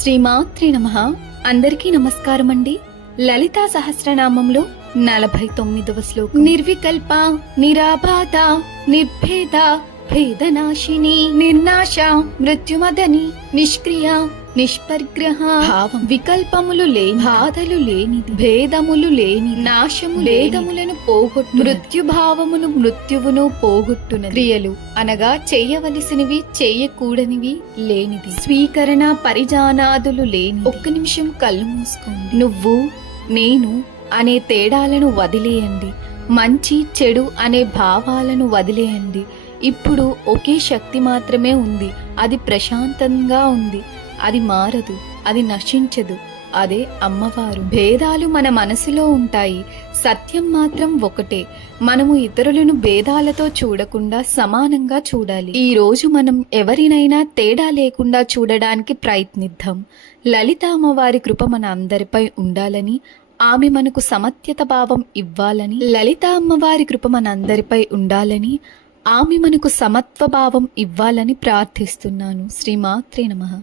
శ్రీమాత్రే నమః. అందరికీ నమస్కారం అండి. లలితా సహస్రనామంలో 49వ శ్లోకం. నిర్వికల్ప నిరాబాధ నిర్భేద భేదనాశిని నిర్నాశ మృత్యుమదని నిష్క్రియ నిష్పరిగ్రహ. భావం వికల్పములు లేని, బాధలు లేనిది, భేదములు లేని, నాశము భేదములను పోగొట్టు, మృత్యుభావమును మృత్యువును పోగొట్టున క్రియలు అనగా చేయవలసినవి చేయకూడనివి లేనిది, స్వీకరణ పరిజానాదులు లేని. ఒక్క నిమిషం కళ్ళు మూసుకోండి. నువ్వు నేను అనే తేడాలను వదిలేయండి. మంచి చెడు అనే భావాలను వదిలేయండి. ఇప్పుడు ఒకే శక్తి మాత్రమే ఉంది. అది ప్రశాంతంగా ఉంది. అది మారదు, అది నశించదు. అదే అమ్మవారు. భేదాలు మన మనసులో ఉంటాయి, సత్యం మాత్రం ఒకటే. మనము ఇతరులను భేదాలతో చూడకుండా సమానంగా చూడాలి. ఈ రోజు మనం ఎవరినైనా తేడా లేకుండా చూడడానికి ప్రయత్నిద్దాం. లలిత అమ్మవారి కృప మన అందరిపై ఉండాలని, ఆమె మనకు సమత్యత భావం ఇవ్వాలని, లలిత అమ్మవారి కృప మన అందరిపై ఉండాలని, ఆమె మనకు సమత్వ భావం ఇవ్వాలని ప్రార్థిస్తున్నాను. శ్రీమాత్రే నమః.